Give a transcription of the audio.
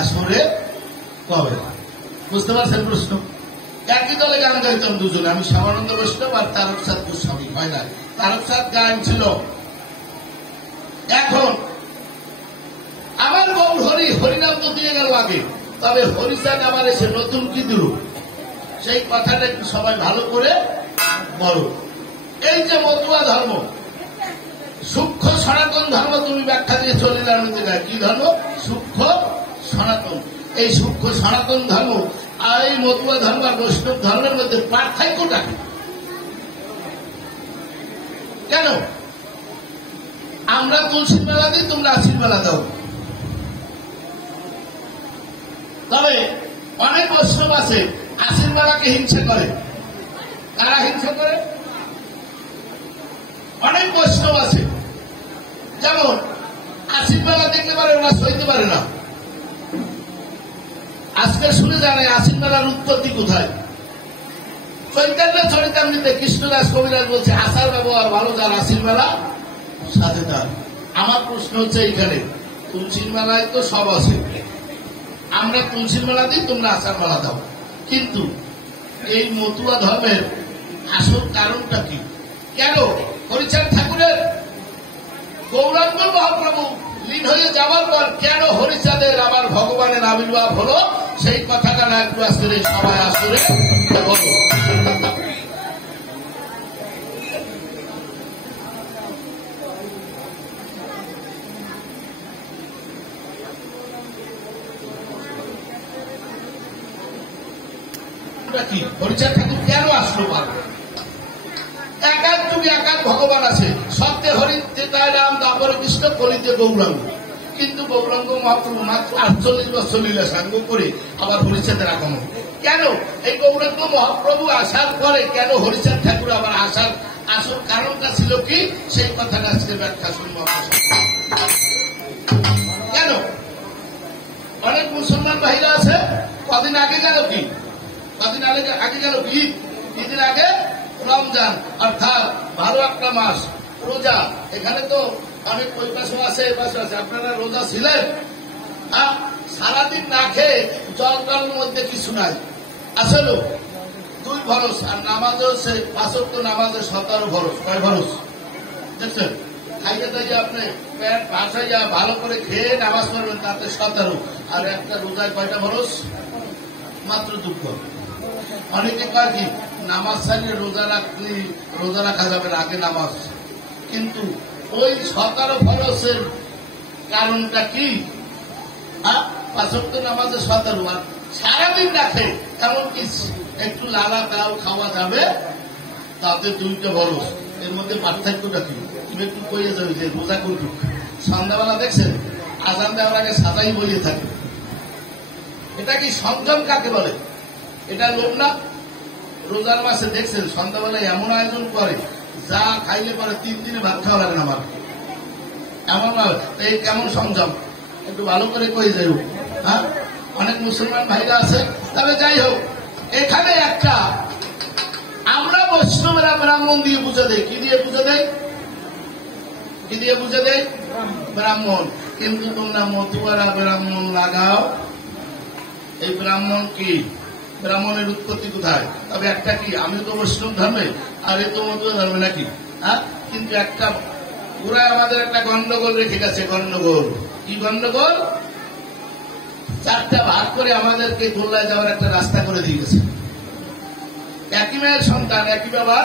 আসরে কবে? বুঝতে পারছেন প্রশ্ন? একই দলে গান গাইতাম দুজনে, আমি শ্যামানন্দ বৈষ্ণব আর তারকচাঁদ গোস্বামী। হয় না, তারকচাঁদ গান ছিল। এখন আমার গৌর হরি, হরিনাম তো দিয়ে গেল আগে, তবে হরিচাঁদ আবার এসে নতুন কি দিল, সেই কথাটা একটু সবাই ভালো করে বলো। এই যে মতুয়া ধর্ম, সূক্ষ্ম সনাতন ধর্ম, তুমি ব্যাখ্যা দিয়ে চলে যাবে কি ধর্ম? সূক্ষ্ম সনাতন। এই সূক্ষ্ম সনাতন ধর্ম আর এই মতুয়া ধর্ম আর বৈষ্ণব ধর্মের মধ্যে পার্থক্যটা কি? কেন আমরা তুলসীর মেলা দিই, তোমরা আশির মেলা দাও? তবে অনেক বৈষ্ণব আছে আশির মেলাকে হিংসা করে। তারা হিংসা করে। অনেক বৈষ্ণব আছে যেমন আশির মেলা দেখতে পারে, ওরা সইতে পারে না। আজকে শুনে জানে আশির মেলার উৎপত্তি কোথায়। চৈতন্য চরিতামৃতে কৃষ্ণদাস কবিরাজ বলছে আশার ব্যবহার ভালো, যার আশির মেলা সাথে তার। আমার প্রশ্ন হচ্ছে এইখানে, তুলসীর মেলায় তো সব আছে, আমরা তুলসীর মেলা দিই, তোমরা আশার মেলা দাও, কিন্তু এই মতুয়া ধর্মের আসল কারণটা কি? কেন হরিচাঁদ ঠাকুরের গৌরাঙ্গ মহাপ্রভু লীন হয়ে যাওয়ার পর কেন হরিচাঁদের আবার ভগবানের আবির্ভাব হলো, সেই কথাটা না একটু আসলে সবাই আসলে বলো। কি হরিচাঁদ ঠাকুর কেন আসলো? পারবে একাক যুগে একাক ভগবান আছে, সত্যে হরি যেটায় রাম, তারপরে কৃষ্ণ, কলিতে গৌরাঙ্গ। কিন্তু গৌরাঙ্গ মহাপ্রভু মাত্র 48 বছর লীলা সাঙ্গ করে আবার হরিচাঁদের আগমন। কেন এই গৌরাঙ্গ মহাপ্রভু আসার পরে কেন হরিচাঁদ ঠাকুর আবার আসার আসল কারণটা ছিল কি, সেই কথাটা আজকে ব্যাখ্যা শুনবো। কেন অনেক মুসলমান ভাইরা আছে, কদিন আগে গেল কি, কদিন আগে গেল ঈদ, ঈদের আগে রমজান, অর্থাৎ ভালো একটা মাস রোজা। এখানে তো অনেক ওই পাশে আছে, এই পাশে আছে। আপনারা রোজা ছিলেন? সারাদিন না খেয়ে জল জলের মধ্যে কিছু নাই, আসলে 2 ভরস। আর নামাজও সে 5 ওয়াক্ত নামাজে 17 ভরস। কয় ভরস দেখছেন? খাইয়ে দাইয়ে আপনি প্যাট ভাসাইয়া ভালো করে খেয়ে নামাজ পড়বেন, তাতে 17। আর একটা রোজায় কয়টা ভরস? মাত্র 2। অনেকে কয় কি নামাজ ছাড়িয়ে রোজা রাখা যাবে না, আগে নামাজ। কিন্তু ওই 17 ফরজের কারণটা কি? 5 ওয়াক্ত নামাজে 17, আর সারাদিন রাখে এমনকি একটু লালা তাও খাওয়া যাবে, তাতে 2টা ফরজ। এর মধ্যে পার্থক্যটা কি? তুমি একটু কইয়ে যাবে যে রোজা করুক। সন্ধ্যাবেলা দেখছেন আজান দেওয়ার আগে সাদাই বলিয়ে থাকে। এটা কি সংযম কাকে বলে? এটা লোক না? রোজার মাসে দেখছেন সন্ধ্যাবেলায় এমন আয়োজন করে যা খাইলে পরে 3 দিনে ভাত খাওয়া লাগে না আমার। এমন এই কেমন সংযম, একটু ভালো করে কই যাই। হ্যাঁ, অনেক মুসলমান ভাইরা আছে। তবে যাই হোক, এখানে একটা আমরা বৈষ্ণবেরা ব্রাহ্মণ দিয়ে বুঝে দেয়। কি দিয়ে বুঝে দেয়? কি দিয়ে বুঝে দেয়? ব্রাহ্মণ। কিন্তু তোমরা মতুয়ারা ব্রাহ্মণ লাগাও। এই ব্রাহ্মণ কি? ব্রাহ্মণের উৎপত্তি কোথায়? তবে একটা কি, আমি তো বৈষ্ণব ধর্মে আর এ তো মতুয়া ধর্মে নাকি? হ্যাঁ, কিন্তু একটা ওরা আমাদের একটা গন্ডগোল রেখে গেছে। গন্ডগোল কি? গন্ডগোল 4টা ভাগ করে আমাদেরকে গোল্লায় যাওয়ার একটা রাস্তা করে দিয়ে গেছে। একই মায়ের সন্তান, একই বাবা।